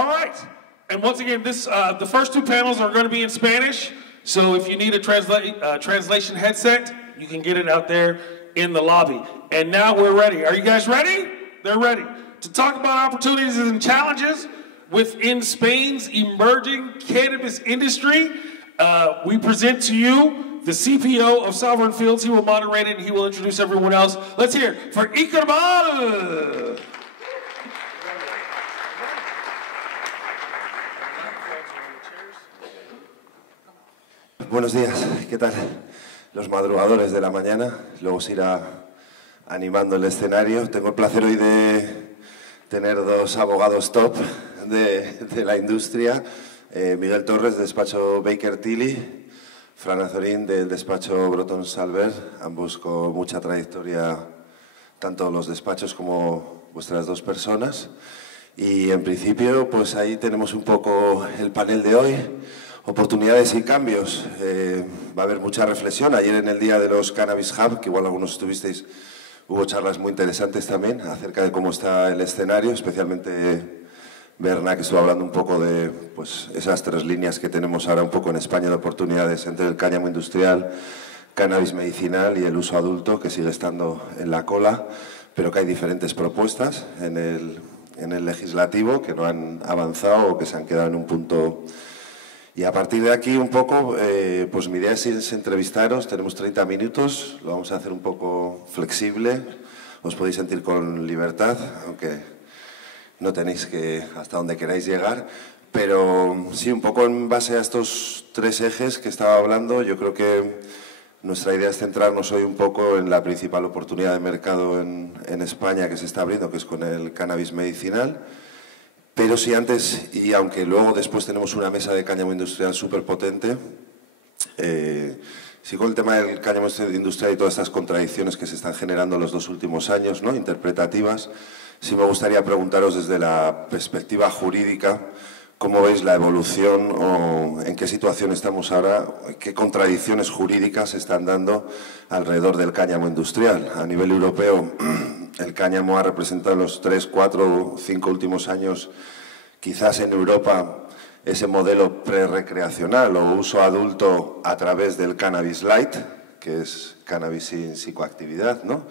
All right. And once again, the first two panels are going to be in Spanish. So if you need a translation headset, you can get it out there in the lobby. And now we're ready. Are you guys ready? They're ready to talk about opportunities and challenges within Spain's emerging cannabis industry. We present to you the CPO of Sovereign Fields. He will moderate it and he will introduce everyone else. Let's hear it for Iker Mal. Buenos días, ¿qué tal? Los madrugadores de la mañana, luego se irá animando el escenario. Tengo el placer hoy de tener dos abogados top de la industria, Miguel Torres, del despacho Baker Tilly, Fran Azorín, del despacho Broton Salver, ambos con mucha trayectoria, tanto los despachos como vuestras dos personas. Y en principio, pues ahí tenemos un poco el panel de hoy. Oportunidades y cambios. Va a haber mucha reflexión. Ayer en el día de los Cannabis Hub, que igual algunos estuvisteis, hubo charlas muy interesantes también acerca de cómo está el escenario, especialmente Berna, que estuvo hablando un poco de pues, esas tres líneas que tenemos ahora un poco en España de oportunidades entre el cáñamo industrial, cannabis medicinal y el uso adulto, que sigue estando en la cola, pero que hay diferentes propuestas en el legislativo que no han avanzado o que se han quedado en un punto. Y a partir de aquí un poco, pues mi idea es entrevistaros, tenemos 30 minutos, lo vamos a hacer un poco flexible, os podéis sentir con libertad, aunque no tenéis que hasta donde queráis llegar, pero sí, un poco en base a estos tres ejes que estaba hablando, yo creo que nuestra idea es centrarnos hoy un poco en la principal oportunidad de mercado en España que se está abriendo, que es con el cannabis medicinal. Pero si antes, y aunque luego después tenemos una mesa de cáñamo industrial súper potente, sí con el tema del cáñamo industrial y todas estas contradicciones que se están generando en los dos últimos años, ¿no?, interpretativas, sí me gustaría preguntaros desde la perspectiva jurídica, ¿cómo veis la evolución o en qué situación estamos ahora? ¿Qué contradicciones jurídicas se están dando alrededor del cáñamo industrial? A nivel europeo, el cáñamo ha representado en los 3, 4, 5 últimos años, quizás en Europa, ese modelo pre-recreacional o uso adulto a través del cannabis light, que es cannabis sin psicoactividad, ¿no?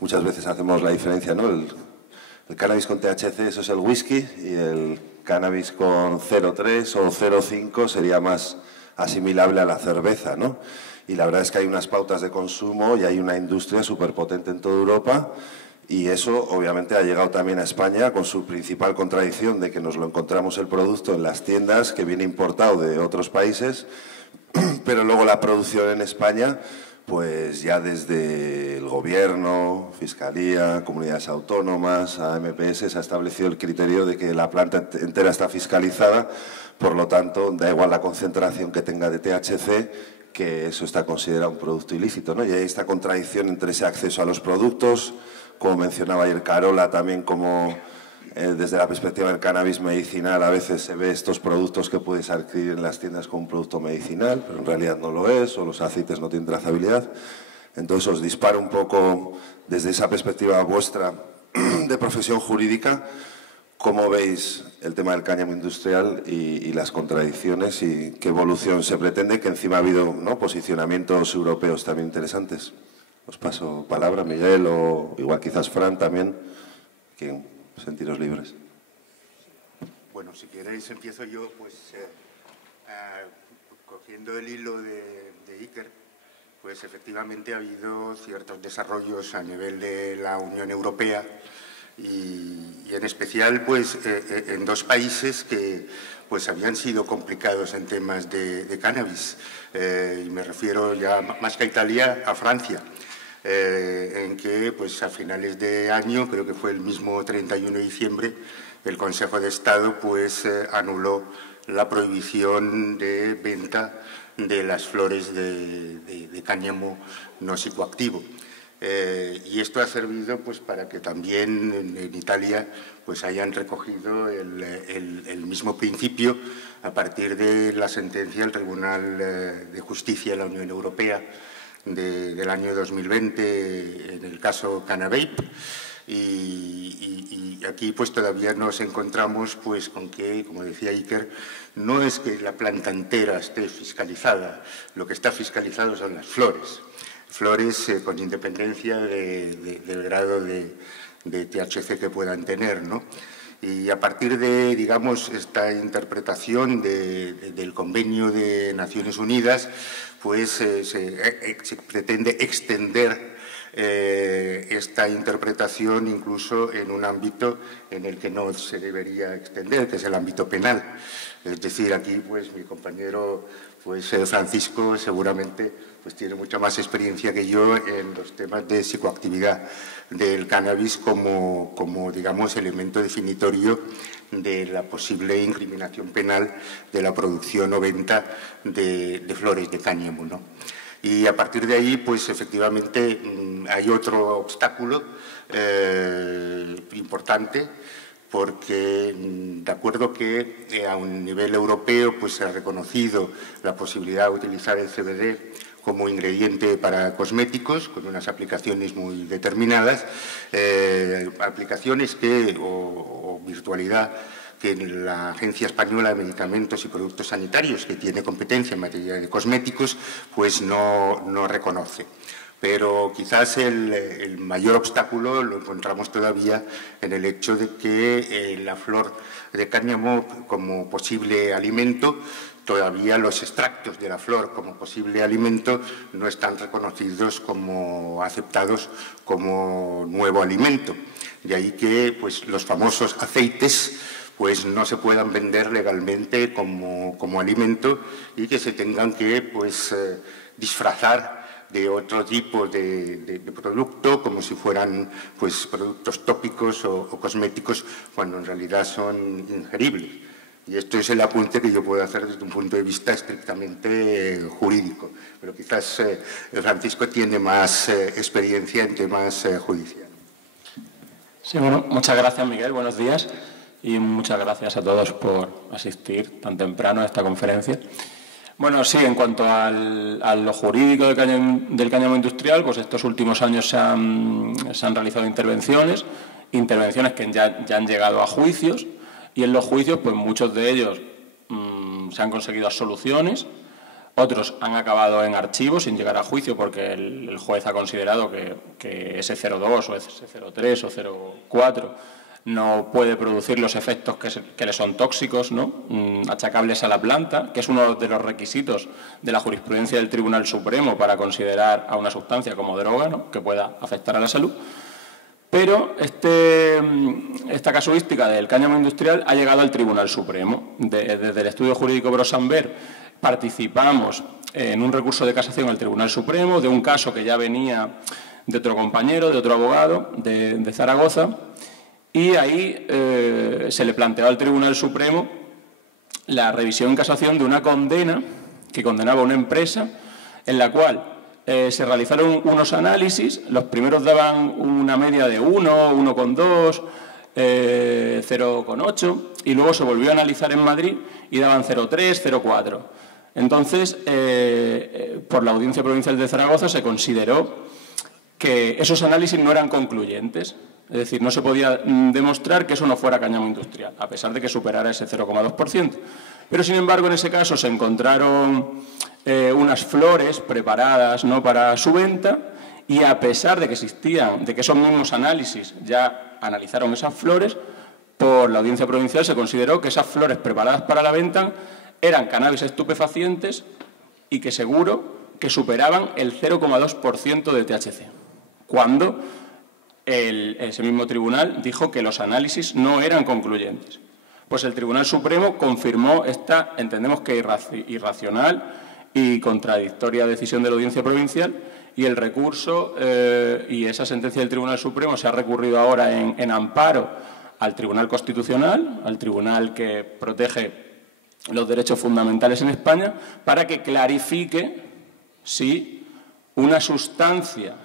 Muchas veces hacemos la diferencia, ¿no? El cannabis con THC, eso es el whisky, y el cannabis con 0,3 o 0,5 sería más asimilable a la cerveza, ¿no? Y la verdad es que hay unas pautas de consumo y hay una industria súper potente en toda Europa. Y eso obviamente ha llegado también a España con su principal contradicción de que nos lo encontramos el producto en las tiendas que viene importado de otros países, pero luego la producción en España, pues ya desde el gobierno, fiscalía, comunidades autónomas, AMPS, se ha establecido el criterio de que la planta entera está fiscalizada, por lo tanto da igual la concentración que tenga de THC, que eso está considerado un producto ilícito, ¿no? Y hay esta contradicción entre ese acceso a los productos, como mencionaba ayer Carola, también como desde la perspectiva del cannabis medicinal a veces se ve estos productos que puedes adquirir en las tiendas como un producto medicinal, pero en realidad no lo es, o los aceites no tienen trazabilidad. Entonces os disparo un poco desde esa perspectiva vuestra de profesión jurídica, ¿cómo veis el tema del cáñamo industrial y las contradicciones y qué evolución se pretende? Que encima ha habido, ¿no?, posicionamientos europeos también interesantes. Os paso palabra, Miguel, o igual quizás Fran también, que sentiros libres. Bueno, si queréis empiezo yo, pues cogiendo el hilo de Iker, pues efectivamente ha habido ciertos desarrollos a nivel de la Unión Europea y en especial pues en dos países que pues habían sido complicados en temas de cannabis, y me refiero ya más que a Italia, a Francia. En que pues a finales de año, creo que fue el mismo 31 de diciembre, el Consejo de Estado pues anuló la prohibición de venta de las flores de cáñamo no psicoactivo. Y esto ha servido pues para que también en Italia pues hayan recogido el mismo principio a partir de la sentencia del Tribunal de Justicia de la Unión Europea del año 2020 en el caso Cannavape, Y aquí pues todavía nos encontramos pues con que, como decía Iker, no es que la planta entera esté fiscalizada, lo que está fiscalizado son las flores. Flores con independencia del grado de THC que puedan tener, ¿no? Y a partir de, digamos, esta interpretación del Convenio de Naciones Unidas, pues se pretende extender esta interpretación incluso en un ámbito en el que no se debería extender, que es el ámbito penal. Es decir, aquí pues mi compañero pues Francisco seguramente pues tiene mucha más experiencia que yo en los temas de psicoactividad del cannabis como digamos, elemento definitorio de la posible incriminación penal de la producción o venta de flores de cáñamo, ¿no? Y a partir de ahí, pues efectivamente hay otro obstáculo importante, porque de acuerdo que a un nivel europeo pues se ha reconocido la posibilidad de utilizar el CBD como ingrediente para cosméticos, con unas aplicaciones muy determinadas, aplicaciones o virtualidad que la Agencia Española de Medicamentos y Productos Sanitarios, que tiene competencia en materia de cosméticos, pues no reconoce. Pero quizás el mayor obstáculo lo encontramos todavía en el hecho de que la flor de cáñamo como posible alimento, todavía los extractos de la flor como posible alimento no están reconocidos como aceptados como nuevo alimento. De ahí que pues, los famosos aceites pues no se puedan vender legalmente como alimento y que se tengan que pues, disfrazar de otro tipo de producto, como si fueran pues, productos tópicos o cosméticos, cuando en realidad son ingeribles. Y esto es el apunte que yo puedo hacer desde un punto de vista estrictamente jurídico. Pero quizás Francisco tiene más experiencia en temas judiciales. Sí, bueno, muchas gracias, Miguel. Buenos días. Y muchas gracias a todos por asistir tan temprano a esta conferencia. Bueno, sí, en cuanto a lo jurídico del cáñamo industrial, pues estos últimos años se han realizado intervenciones que ya han llegado a juicios, y en los juicios, pues muchos de ellos se han conseguido soluciones, otros han acabado en archivos sin llegar a juicio porque el juez ha considerado que ese 0,2 o ese 0,3 o 0,4 no puede producir los efectos que le son tóxicos, ¿no? Achacables a la planta, que es uno de los requisitos de la jurisprudencia del Tribunal Supremo para considerar a una sustancia como droga, ¿no? Que pueda afectar a la salud. Pero esta casuística del cáñamo industrial ha llegado al Tribunal Supremo. Desde el estudio jurídico Brosamber participamos en un recurso de casación al Tribunal Supremo de un caso que ya venía de otro compañero, de otro abogado de Zaragoza. Y ahí se le planteó al Tribunal Supremo la revisión en casación de una condena que condenaba a una empresa en la cual se realizaron unos análisis. Los primeros daban una media de 1, 1,2, 0,8 y luego se volvió a analizar en Madrid y daban 0,3, 0,4. Entonces, por la Audiencia Provincial de Zaragoza se consideró que esos análisis no eran concluyentes. Es decir, no se podía demostrar que eso no fuera cáñamo industrial, a pesar de que superara ese 0,2%. Pero, sin embargo, en ese caso se encontraron unas flores preparadas, ¿no?, para su venta, y a pesar de que existían, de que esos mismos análisis ya analizaron esas flores, por la Audiencia Provincial se consideró que esas flores preparadas para la venta eran cannabis estupefacientes y que seguro que superaban el 0,2% de THC, cuando ese mismo tribunal dijo que los análisis no eran concluyentes. Pues el Tribunal Supremo confirmó esta, entendemos que irracional y contradictoria decisión de la Audiencia Provincial, y el recurso y esa sentencia del Tribunal Supremo se ha recurrido ahora en amparo al Tribunal Constitucional, al tribunal que protege los derechos fundamentales en España, para que clarifique si una sustancia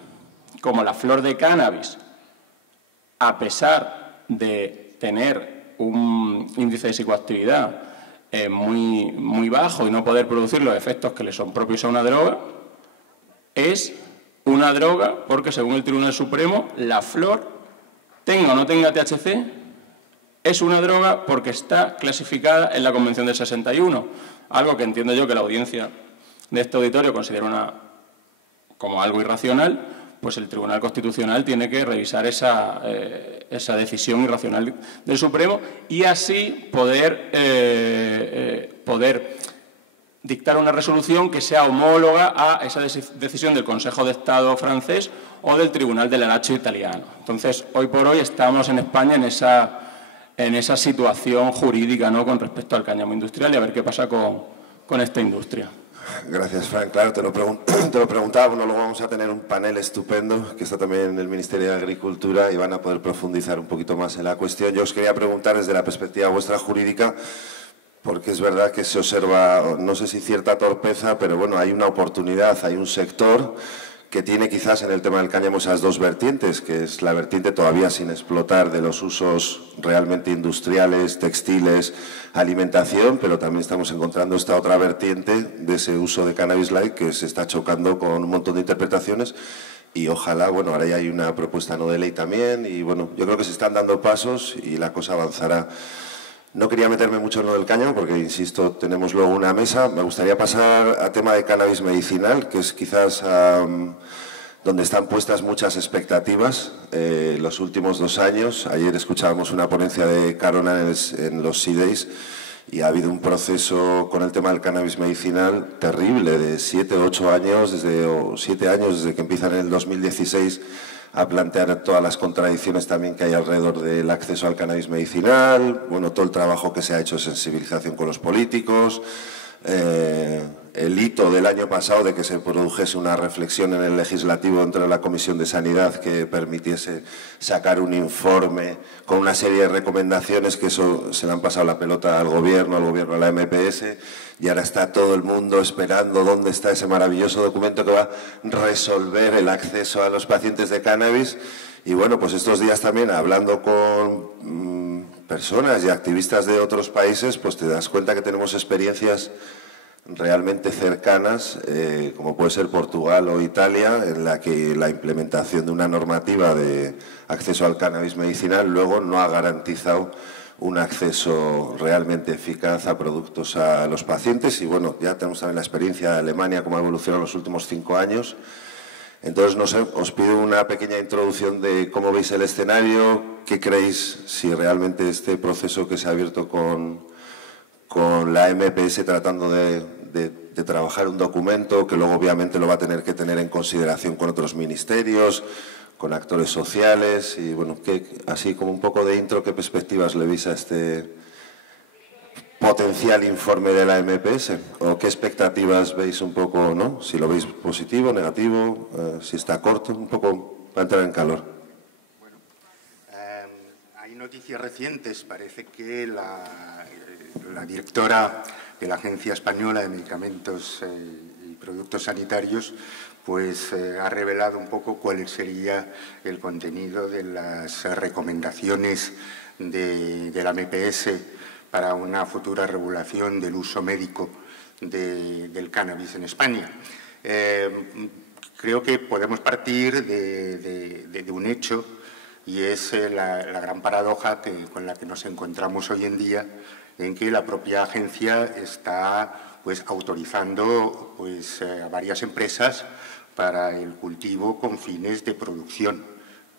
como la flor de cannabis, a pesar de tener un índice de psicoactividad muy bajo y no poder producir los efectos que le son propios a una droga, es una droga porque, según el Tribunal Supremo, la flor tenga o no tenga THC, es una droga porque está clasificada en la Convención del 61, algo que entiendo yo que la audiencia de este auditorio considera como algo irracional, pues el Tribunal Constitucional tiene que revisar esa decisión irracional del Supremo y así poder dictar una resolución que sea homóloga a esa decisión del Consejo de Estado francés o del Tribunal del Lazio italiano. Entonces, hoy por hoy estamos en España en esa situación jurídica, ¿no?, con respecto al cáñamo industrial y a ver qué pasa con esta industria. Gracias, Frank. Claro, te lo preguntaba, bueno, luego vamos a tener un panel estupendo que está también en el Ministerio de Agricultura y van a poder profundizar un poquito más en la cuestión. Yo os quería preguntar desde la perspectiva vuestra jurídica, porque es verdad que se observa, no sé si cierta torpeza, pero bueno, hay una oportunidad, hay un sector que tiene quizás en el tema del cáñamo esas dos vertientes, que es la vertiente todavía sin explotar de los usos realmente industriales, textiles, alimentación, pero también estamos encontrando esta otra vertiente de ese uso de cannabis light que se está chocando con un montón de interpretaciones y ojalá, bueno, ahora ya hay una propuesta no de ley también y bueno, yo creo que se están dando pasos y la cosa avanzará. No quería meterme mucho en lo del cáñamo porque, insisto, tenemos luego una mesa. Me gustaría pasar a tema de cannabis medicinal, que es quizás donde están puestas muchas expectativas los últimos 2 años. Ayer escuchábamos una ponencia de Carona en los CIDEIS y ha habido un proceso con el tema del cannabis medicinal terrible de 7 o 8 años, desde que empiezan en el 2016 a plantear todas las contradicciones también que hay alrededor del acceso al cannabis medicinal, bueno, todo el trabajo que se ha hecho de sensibilización con los políticos, el hito del año pasado de que se produjese una reflexión en el legislativo dentro de la Comisión de Sanidad que permitiese sacar un informe con una serie de recomendaciones, que eso se le han pasado la pelota al gobierno a la MPS, y ahora está todo el mundo esperando dónde está ese maravilloso documento que va a resolver el acceso a los pacientes de cannabis. Y bueno, pues estos días también hablando con personas y activistas de otros países, pues te das cuenta que tenemos experiencias realmente cercanas, como puede ser Portugal o Italia, en la que la implementación de una normativa de acceso al cannabis medicinal luego no ha garantizado un acceso realmente eficaz a productos a los pacientes. Y bueno, ya tenemos también la experiencia de Alemania, cómo ha evolucionado en los últimos 5 años. Entonces, no sé, os pido una pequeña introducción de cómo veis el escenario, qué creéis, si realmente este proceso que se ha abierto con la MPS tratando de trabajar un documento que luego obviamente lo va a tener que tener en consideración con otros ministerios, con actores sociales y bueno, así como un poco de intro, ¿qué perspectivas le veis a este potencial informe de la MPS? ¿O qué expectativas veis un poco, no? Si lo veis positivo, negativo, si está corto, un poco para entrar en calor. Bueno, hay noticias recientes. Parece que la directora de la Agencia Española de Medicamentos y Productos Sanitarios pues ha revelado un poco cuál sería el contenido de las recomendaciones de la MPS para una futura regulación del uso médico del cannabis en España. Creo que podemos partir de un hecho, y es la gran paradoja con la que nos encontramos hoy en día, en que la propia agencia está pues autorizando pues a varias empresas para el cultivo con fines de producción,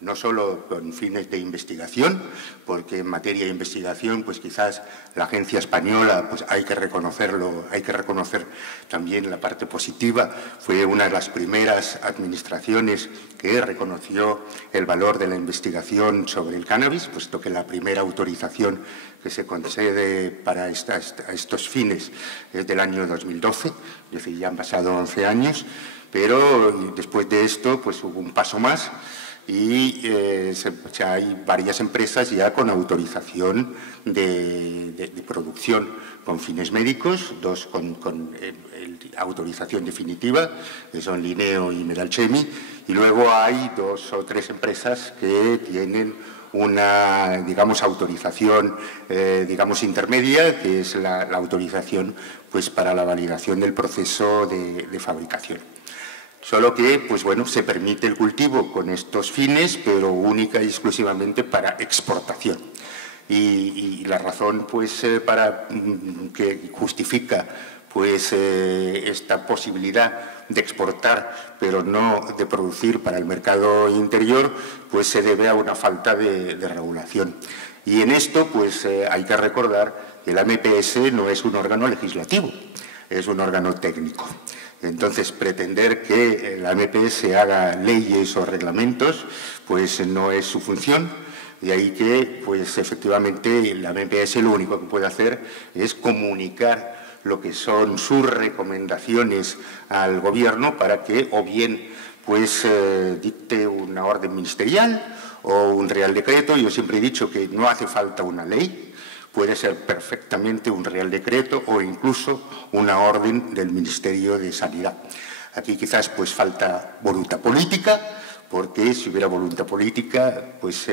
no solo con fines de investigación, porque en materia de investigación pues quizás la agencia española, pues hay que reconocerlo, hay que reconocer también la parte positiva. Fue una de las primeras administraciones que reconoció el valor de la investigación sobre el cannabis, puesto que la primera autorización que se concede para estos fines es del año 2012, es decir, ya han pasado 11 años, pero después de esto pues hubo un paso más y hay varias empresas ya con autorización de producción con fines médicos, 2 con autorización definitiva, que son Lineo y Medalchemi, y luego hay 2 o 3 empresas que tienen una, digamos, autorización, digamos, intermedia, que es la autorización pues, para la validación del proceso de fabricación. Solo que, pues bueno, se permite el cultivo con estos fines, pero única y exclusivamente para exportación. Y la razón, pues, que justifica, pues, esta posibilidad de exportar, pero no de producir para el mercado interior, pues se debe a una falta de regulación. Y en esto, pues, hay que recordar que la MPS no es un órgano legislativo, es un órgano técnico. Entonces, pretender que la MPS haga leyes o reglamentos, pues no es su función. De ahí que, pues efectivamente, la MPS lo único que puede hacer es comunicar lo que son sus recomendaciones al Gobierno para que o bien pues dicte una orden ministerial o un Real Decreto. Yo siempre he dicho que no hace falta una ley. Puede ser perfectamente un Real Decreto o incluso una orden del Ministerio de Sanidad. Aquí quizás pues falta voluntad política, porque si hubiera voluntad política, pues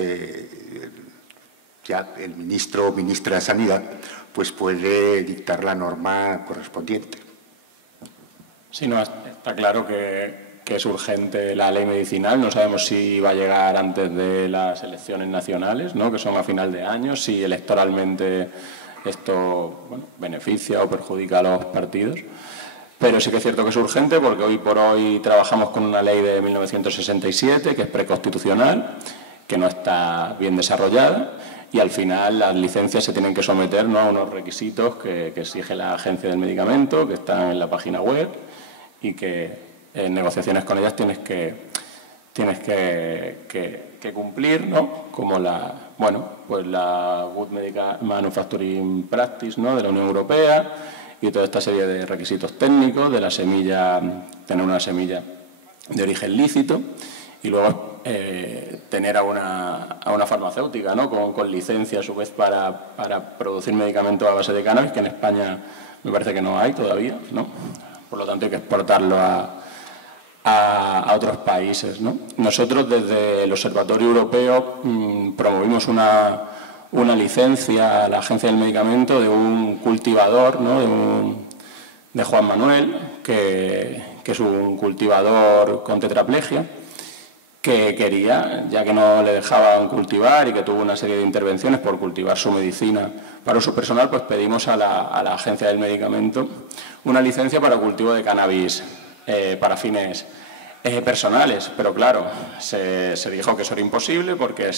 ya el ministro o ministra de Sanidad pues puede dictar la norma correspondiente. Sí, no, está claro que es urgente la ley medicinal. No sabemos si va a llegar antes de las elecciones nacionales, ¿no?, que son a final de año, si electoralmente esto, bueno, beneficia o perjudica a los partidos. Pero sí que es cierto que es urgente porque hoy por hoy trabajamos con una ley de 1967 que es preconstitucional, que no está bien desarrollada, y al final las licencias se tienen que someter, ¿no?, a unos requisitos que exige la Agencia del Medicamento, que están en la página web, y que en negociaciones con ellas tienes que cumplir, ¿no?, como la Good Medical Manufacturing Practice, ¿no?, de la Unión Europea, y toda esta serie de requisitos técnicos de la semilla, tener una semilla de origen lícito, y luego tener a una farmacéutica, ¿no?, con licencia a su vez para producir medicamentos a base de cannabis, que en España me parece que no hay todavía, ¿no? Por lo tanto hay que exportarlo a otros países, ¿no? Nosotros desde el Observatorio Europeo promovimos una licencia a la Agencia del Medicamento de un cultivador, ¿no?, de Juan Manuel, que es un cultivador con tetraplegia, que quería, ya que no le dejaban cultivar y que tuvo una serie de intervenciones por cultivar su medicina para uso personal, pues pedimos a la Agencia del Medicamento una licencia para cultivo de cannabis para fines personales, pero claro, se dijo que eso era imposible porque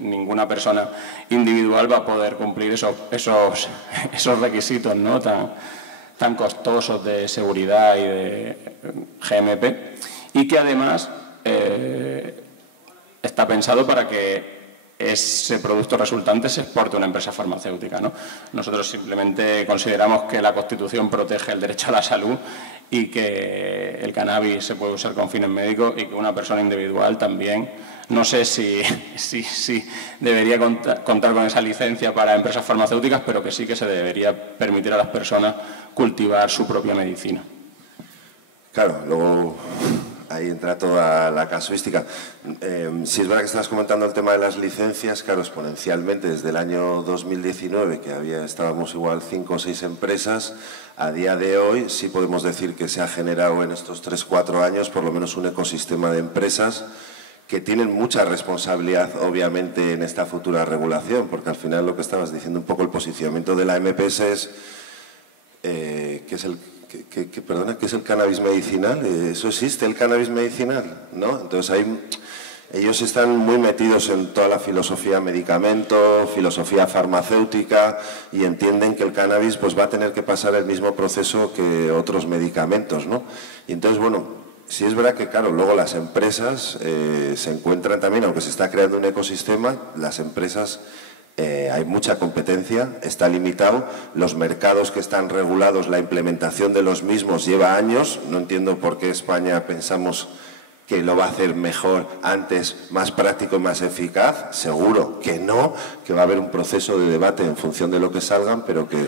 ninguna persona individual va a poder cumplir esos requisitos, ¿no?, tan costosos de seguridad y de GMP, y que además está pensado para que ese producto resultante se exporte a una empresa farmacéutica, ¿no? Nosotros simplemente consideramos que la Constitución protege el derecho a la salud y que el cannabis se puede usar con fines médicos, y que una persona individual también. No sé si debería contar con esa licencia para empresas farmacéuticas, pero que sí que se debería permitir a las personas cultivar su propia medicina. Claro, luego ahí entra toda la casuística. Si es verdad que estás comentando el tema de las licencias, claro, exponencialmente desde el año 2019, que estábamos igual 5 o 6 empresas, a día de hoy sí podemos decir que se ha generado en estos 3-4 años por lo menos un ecosistema de empresas que tienen mucha responsabilidad, obviamente, en esta futura regulación, porque al final lo que estabas diciendo un poco, el posicionamiento de la MPS es que es el cannabis medicinal. ¿Eso existe, el cannabis medicinal? ¿No? Entonces ellos están muy metidos en toda la filosofía medicamento, filosofía farmacéutica, y entienden que el cannabis pues va a tener que pasar el mismo proceso que otros medicamentos, ¿no? Y entonces, bueno, sí es verdad que, claro, luego las empresas se encuentran también, aunque se está creando un ecosistema, las empresas, hay mucha competencia, está limitado, los mercados que están regulados, la implementación de los mismos lleva años. No entiendo por qué España pensamos que lo va a hacer mejor, antes, más práctico y más eficaz. Seguro que no, que va a haber un proceso de debate en función de lo que salgan, pero que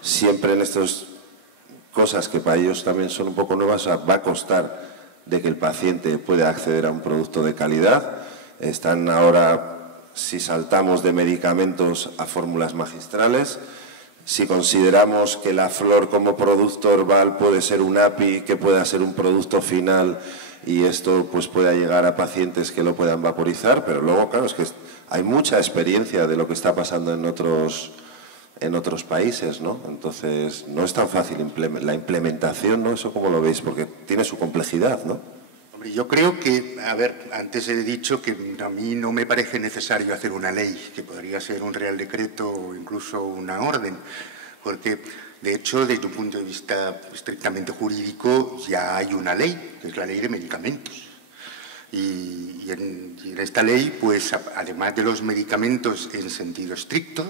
siempre en estas cosas que para ellos también son un poco nuevas, va a costar de que el paciente pueda acceder a un producto de calidad. Están ahora, si saltamos de medicamentos a fórmulas magistrales, si consideramos que la flor como producto herbal puede ser un API, que pueda ser un producto final y esto pues pueda llegar a pacientes que lo puedan vaporizar, pero luego, claro, es que hay mucha experiencia de lo que está pasando en otros países, ¿no? Entonces, no es tan fácil la implementación, ¿no? ¿Eso cómo lo veis? Porque tiene su complejidad, ¿no? Hombre, yo creo que, a ver, antes he dicho que a mí no me parece necesario hacer una ley, que podría ser un real decreto o incluso una orden, porque, de hecho, desde un punto de vista estrictamente jurídico, ya hay una ley, que es la Ley de Medicamentos. Y en esta ley, pues, además de los medicamentos en sentido estricto,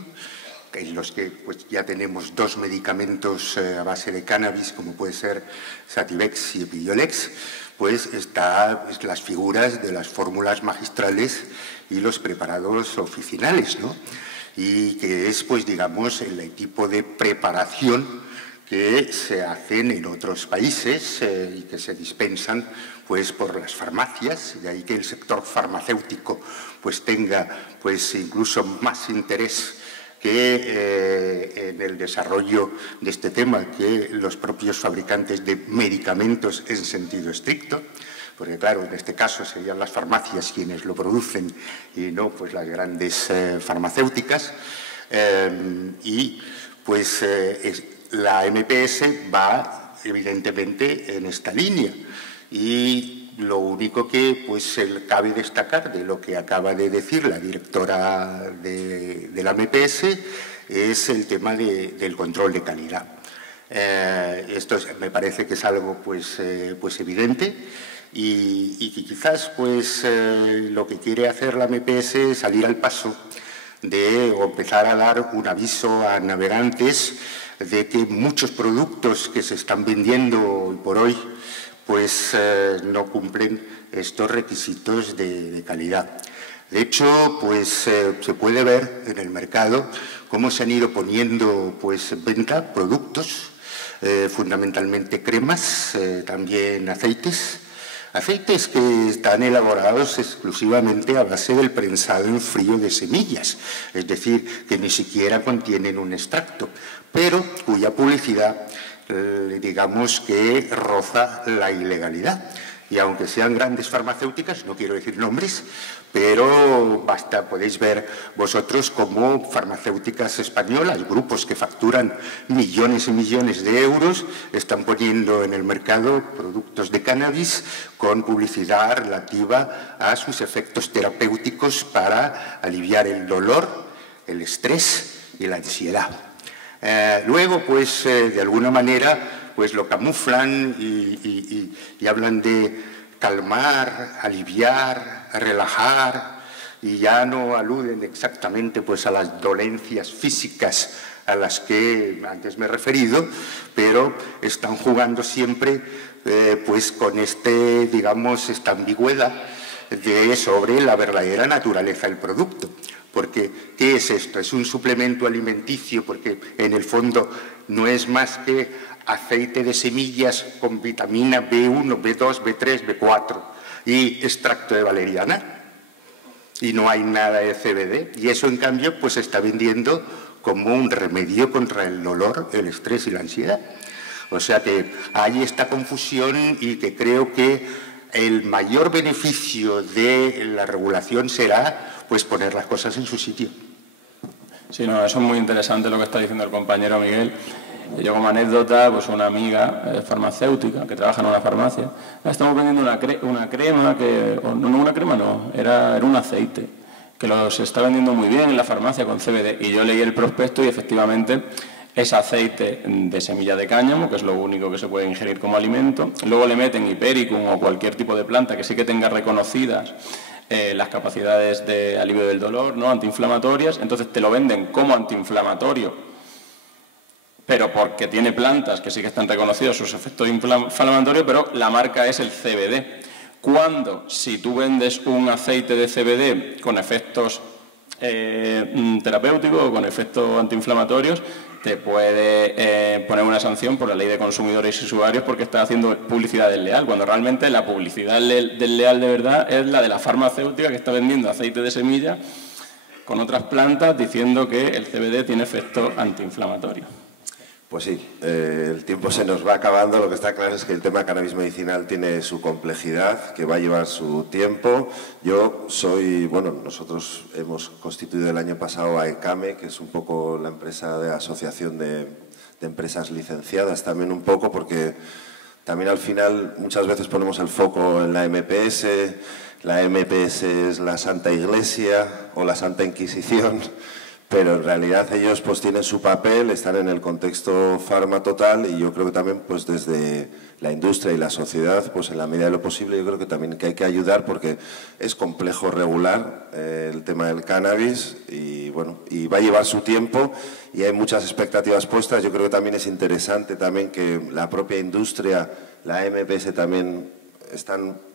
en los que pues, ya tenemos 2 medicamentos a base de cannabis, como puede ser Sativex y Epidiolex, pues están las figuras de las fórmulas magistrales y los preparados oficinales, ¿no? Y que es, pues, digamos, el tipo de preparación que se hacen en otros países y que se dispensan pues por las farmacias, de ahí que el sector farmacéutico pues tenga pues incluso más interés que en el desarrollo de este tema que los propios fabricantes de medicamentos en sentido estricto, porque claro, en este caso serían las farmacias quienes lo producen y no pues las grandes farmacéuticas, y pues la MPS va evidentemente en esta línea y lo único que pues cabe destacar de lo que acaba de decir la directora de la MPS es el tema del control de calidad. Esto me parece que es algo pues evidente y que quizás pues lo que quiere hacer la MPS es salir al paso o empezar a dar un aviso a navegantes de que muchos productos que se están vendiendo hoy por hoy pues no cumplen estos requisitos de calidad. De hecho, pues se puede ver en el mercado cómo se han ido poniendo pues en venta productos, fundamentalmente cremas, también aceites que están elaborados exclusivamente a base del prensado en frío de semillas, es decir, que ni siquiera contienen un extracto, pero cuya publicidad, digamos que roza la ilegalidad. Y aunque sean grandes farmacéuticas, no quiero decir nombres, pero podéis ver vosotros cómo farmacéuticas españolas, grupos que facturan millones y millones de euros, están poniendo en el mercado productos de cannabis con publicidad relativa a sus efectos terapéuticos para aliviar el dolor, el estrés y la ansiedad. Luego, pues, de alguna manera, pues lo camuflan y hablan de calmar, aliviar, relajar, y ya no aluden exactamente pues a las dolencias físicas a las que antes me he referido, pero están jugando siempre pues con digamos, esta ambigüedad sobre la verdadera naturaleza del producto. Porque, ¿qué es esto? Es un suplemento alimenticio porque en el fondo no es más que aceite de semillas con vitamina B1, B2, B3, B4 y extracto de valeriana. Y no hay nada de CBD. Y eso, en cambio, pues se está vendiendo como un remedio contra el dolor, el estrés y la ansiedad. O sea que hay esta confusión y que creo que el mayor beneficio de la regulación será pues poner las cosas en su sitio. Sí, no, eso es muy interesante lo que está diciendo el compañero Miguel. Yo como anécdota, pues una amiga farmacéutica que trabaja en una farmacia, estamos vendiendo una crema que, no una crema no, era un aceite que se está vendiendo muy bien en la farmacia con CBD y yo leí el prospecto y efectivamente es aceite de semilla de cáñamo, que es lo único que se puede ingerir como alimento. Luego le meten hipericum o cualquier tipo de planta que sí que tenga reconocidas las capacidades de alivio del dolor, ¿no? Antiinflamatorias, entonces te lo venden como antiinflamatorio, pero porque tiene plantas que sí que están reconocidos sus efectos inflamatorios, pero la marca es el CBD. Cuando, si tú vendes un aceite de CBD con efectos terapéuticos o con efectos antiinflamatorios, te puede poner una sanción por la ley de consumidores y usuarios porque estás haciendo publicidad desleal, cuando realmente la publicidad desleal de verdad es la de la farmacéutica que está vendiendo aceite de semilla con otras plantas diciendo que el CBD tiene efecto antiinflamatorio. Pues sí, el tiempo se nos va acabando. Lo que está claro es que el tema cannabis medicinal tiene su complejidad, que va a llevar su tiempo. Nosotros hemos constituido el año pasado a ECAME, que es un poco la empresa de asociación de empresas licenciadas, también un poco porque también al final muchas veces ponemos el foco en la MPS. La MPS es la Santa Iglesia o la Santa Inquisición, pero en realidad ellos pues tienen su papel, están en el contexto Pharma Total, y yo creo que también pues desde la industria y la sociedad, pues en la medida de lo posible, yo creo que también que hay que ayudar, porque es complejo regular el tema del cannabis y bueno, y va a llevar su tiempo y hay muchas expectativas puestas. Yo creo que también es interesante también que la propia industria, la MPS también están...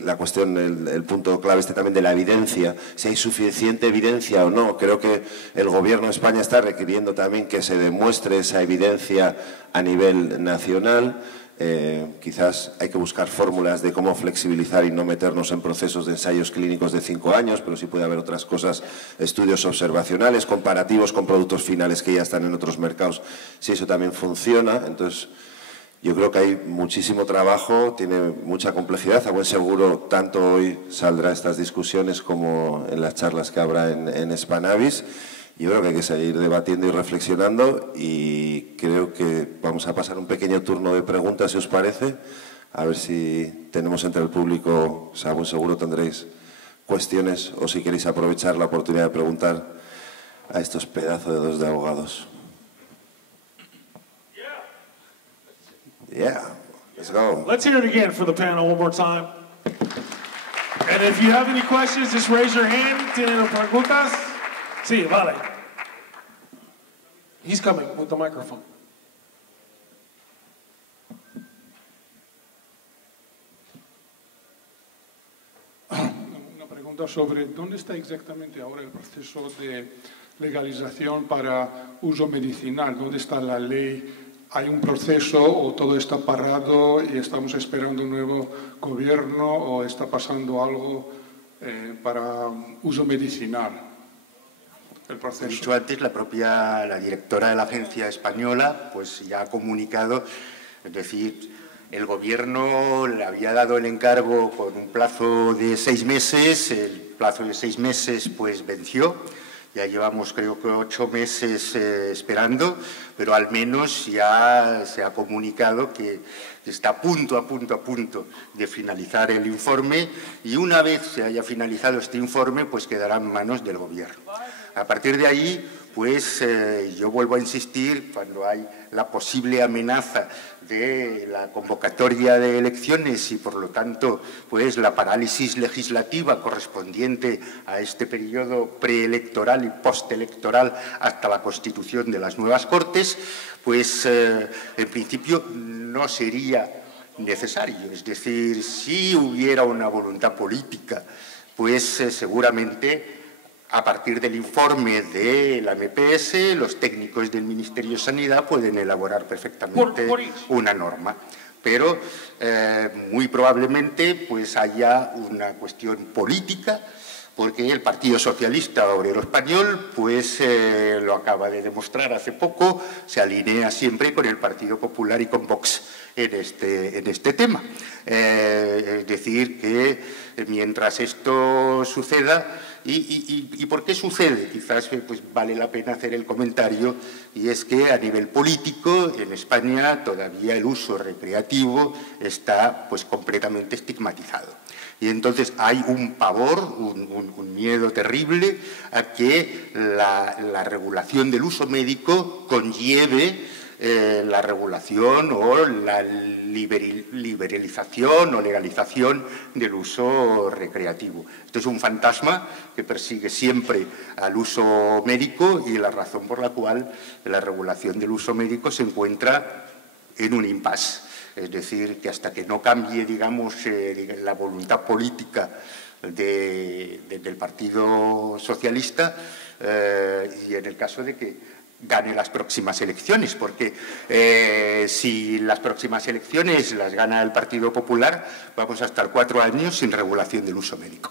La cuestión, el punto clave también de la evidencia, si hay suficiente evidencia o no. Creo que el Gobierno de España está requiriendo también que se demuestre esa evidencia a nivel nacional. Quizás hay que buscar fórmulas de cómo flexibilizar y no meternos en procesos de ensayos clínicos de 5 años, pero sí puede haber otras cosas, estudios observacionales, comparativos con productos finales que ya están en otros mercados, si eso también funciona. Entonces, yo creo que hay muchísimo trabajo, tiene mucha complejidad. A buen seguro, tanto hoy saldrá estas discusiones como en las charlas que habrá en Spannabis. Yo creo que hay que seguir debatiendo y reflexionando, y creo que vamos a pasar un pequeño turno de preguntas, si os parece. A ver si tenemos entre el público, a buen seguro tendréis cuestiones, o si queréis aprovechar la oportunidad de preguntar a estos pedazos de dos de abogados. Yeah, let's go. Let's hear it again for the panel one more time. And if you have any questions, just raise your hand. ¿Tienen preguntas? Sí, vale. He's coming with the microphone. Una pregunta sobre dónde está exactamente ahora el proceso de legalización para uso medicinal. ¿Dónde está la ley? ¿Hay un proceso o todo está parado y estamos esperando un nuevo gobierno, o está pasando algo para uso medicinal? El proceso. He dicho antes, la directora de la agencia española pues ya ha comunicado, es decir, el gobierno le había dado el encargo con un plazo de 6 meses, el plazo de 6 meses pues venció. Ya llevamos, creo que 8 meses esperando, pero al menos ya se ha comunicado que está a punto de finalizar el informe, y una vez se haya finalizado este informe, pues quedará en manos del Gobierno. A partir de ahí, pues yo vuelvo a insistir, cuando hay la posible amenaza de la convocatoria de elecciones y, por lo tanto, pues la parálisis legislativa correspondiente a este periodo preelectoral y postelectoral hasta la constitución de las nuevas Cortes, pues en principio no sería necesario. Es decir, si hubiera una voluntad política, pues seguramente a partir del informe de la MPS, los técnicos del Ministerio de Sanidad pueden elaborar perfectamente una norma. Pero muy probablemente pues haya una cuestión política, porque el Partido Socialista Obrero Español pues lo acaba de demostrar hace poco, se alinea siempre con el Partido Popular y con Vox en este tema. Es decir, que mientras esto suceda, ¿y por qué sucede? Quizás pues vale la pena hacer el comentario, y es que a nivel político en España todavía el uso recreativo está pues completamente estigmatizado. Y entonces hay un pavor, un miedo terrible a que la regulación del uso médico conlleve la regulación o la liberalización o legalización del uso recreativo. Esto es un fantasma que persigue siempre al uso médico, y la razón por la cual la regulación del uso médico se encuentra en un impasse. Es decir, que hasta que no cambie, digamos, la voluntad política del Partido Socialista, y en el caso de que gane las próximas elecciones, porque si las próximas elecciones las gana el Partido Popular, vamos a estar 4 años sin regulación del uso médico.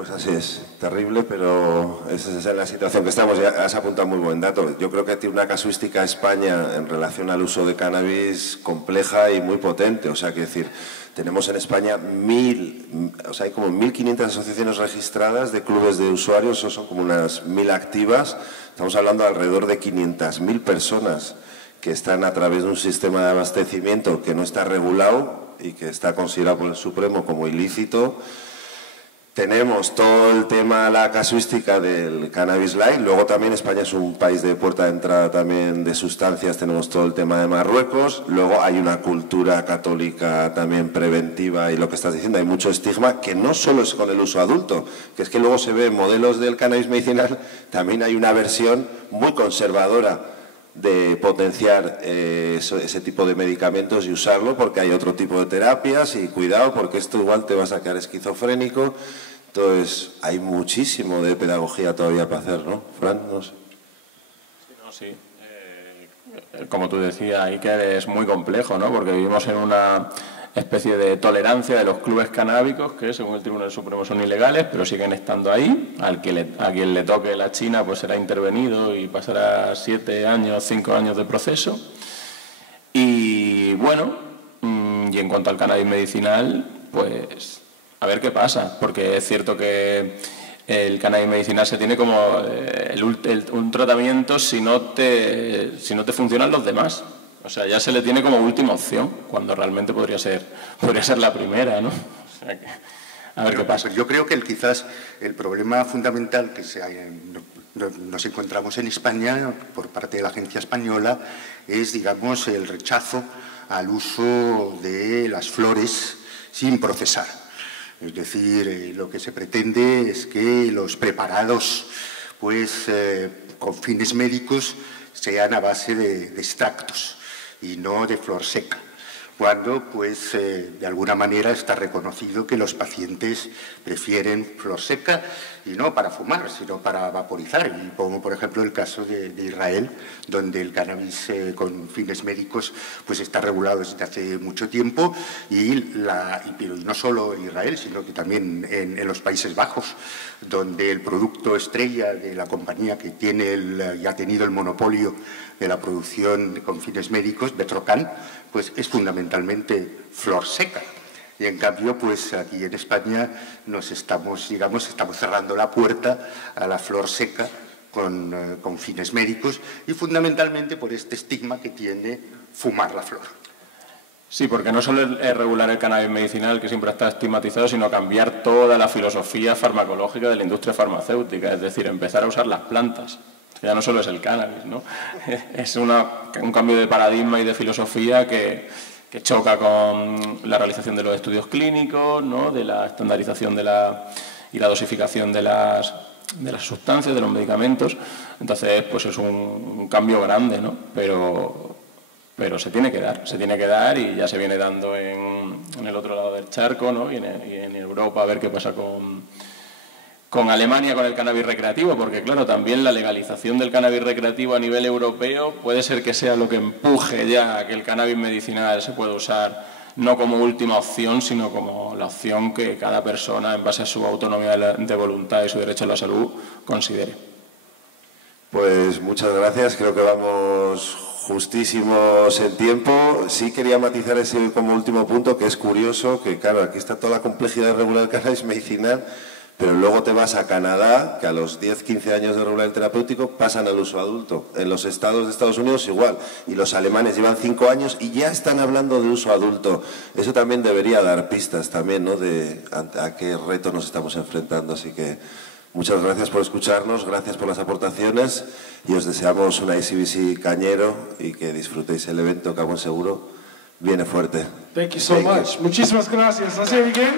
Pues así es, terrible, pero esa es la situación que estamos. Ya has apuntado muy buen dato. Yo creo que tiene una casuística España en relación al uso de cannabis compleja y muy potente. O sea, que decir, tenemos en España hay como 1.500 asociaciones registradas de clubes de usuarios, eso son como unas 1.000 activas. Estamos hablando de alrededor de 500.000 personas que están a través de un sistema de abastecimiento que no está regulado y que está considerado por el Supremo como ilícito. Tenemos todo el tema, la casuística del cannabis light. Luego también España es un país de puerta de entrada también de sustancias. Tenemos todo el tema de Marruecos. Luego hay una cultura católica también preventiva y lo que estás diciendo, hay mucho estigma que no solo es con el uso adulto, que es que luego se ve en modelos del cannabis medicinal, también hay una versión muy conservadora de potenciar ese tipo de medicamentos y usarlo porque hay otro tipo de terapias y cuidado porque esto igual te va a sacar esquizofrénico. Entonces hay muchísimo de pedagogía todavía para hacer, ¿no? Fran, no sé. Sí. Como tú decías, Iker, es muy complejo, ¿no? Porque vivimos en una especie de tolerancia de los clubes canábicos que, según el Tribunal Supremo, son ilegales, pero siguen estando ahí. A quien le toque la China, pues será intervenido y pasará 7 años, 5 años de proceso. Y bueno, y en cuanto al cannabis medicinal, pues a ver qué pasa, porque es cierto que el cannabis medicinal se tiene como un tratamiento si no te funcionan los demás. O sea, ya se le tiene como última opción, cuando realmente podría ser la primera, ¿no? O sea que, a ver qué pasa. Yo creo que quizás el problema fundamental que nos encontramos en España por parte de la agencia española es, digamos, el rechazo al uso de las flores sin procesar. Es decir, lo que se pretende es que los preparados, pues, con fines médicos, sean a base de extractos y no de flor seca, cuando pues de alguna manera está reconocido que los pacientes prefieren flor seca y no para fumar, sino para vaporizar. Y pongo por ejemplo el caso de Israel, donde el cannabis con fines médicos pues está regulado desde hace mucho tiempo pero no solo en Israel, sino que también en los Países Bajos, donde el producto estrella de la compañía que tiene y ha tenido el monopolio de la producción con fines médicos, Betrocan, pues es fundamentalmente flor seca. Y en cambio, pues aquí en España estamos cerrando la puerta a la flor seca con fines médicos y fundamentalmente por este estigma que tiene fumar la flor. Sí, porque no solo es regular el cannabis medicinal, que siempre está estigmatizado, sino cambiar toda la filosofía farmacológica de la industria farmacéutica, es decir, empezar a usar las plantas. Ya no solo es el cannabis, ¿no? Es un cambio de paradigma y de filosofía que choca con la realización de los estudios clínicos, ¿no? De la estandarización y la dosificación de las sustancias, de los medicamentos. Entonces, pues es un cambio grande, ¿no? Pero se tiene que dar y ya se viene dando en el otro lado del charco, ¿no? Y en Europa, a ver qué pasa con Alemania, con el cannabis recreativo, porque claro, también la legalización del cannabis recreativo a nivel europeo puede ser que sea lo que empuje ya a que el cannabis medicinal se pueda usar no como última opción, sino como la opción que cada persona, en base a su autonomía de voluntad y su derecho a la salud, considere. Pues muchas gracias, creo que vamos justísimos en tiempo. Sí quería matizar ese como último punto, que es curioso, que claro, aquí está toda la complejidad de regular el cannabis medicinal, pero luego te vas a Canadá, que a los 10-15 años de regular el terapéutico pasan al uso adulto. En los estados de Estados Unidos igual. Y los alemanes llevan 5 años y ya están hablando de uso adulto. Eso también debería dar pistas también, ¿no? De a qué reto nos estamos enfrentando. Así que muchas gracias por escucharnos, gracias por las aportaciones y os deseamos una ICBC cañero y que disfrutéis el evento, que a buen seguro viene fuerte. Thank you so much. Muchísimas gracias. Así, Miguel.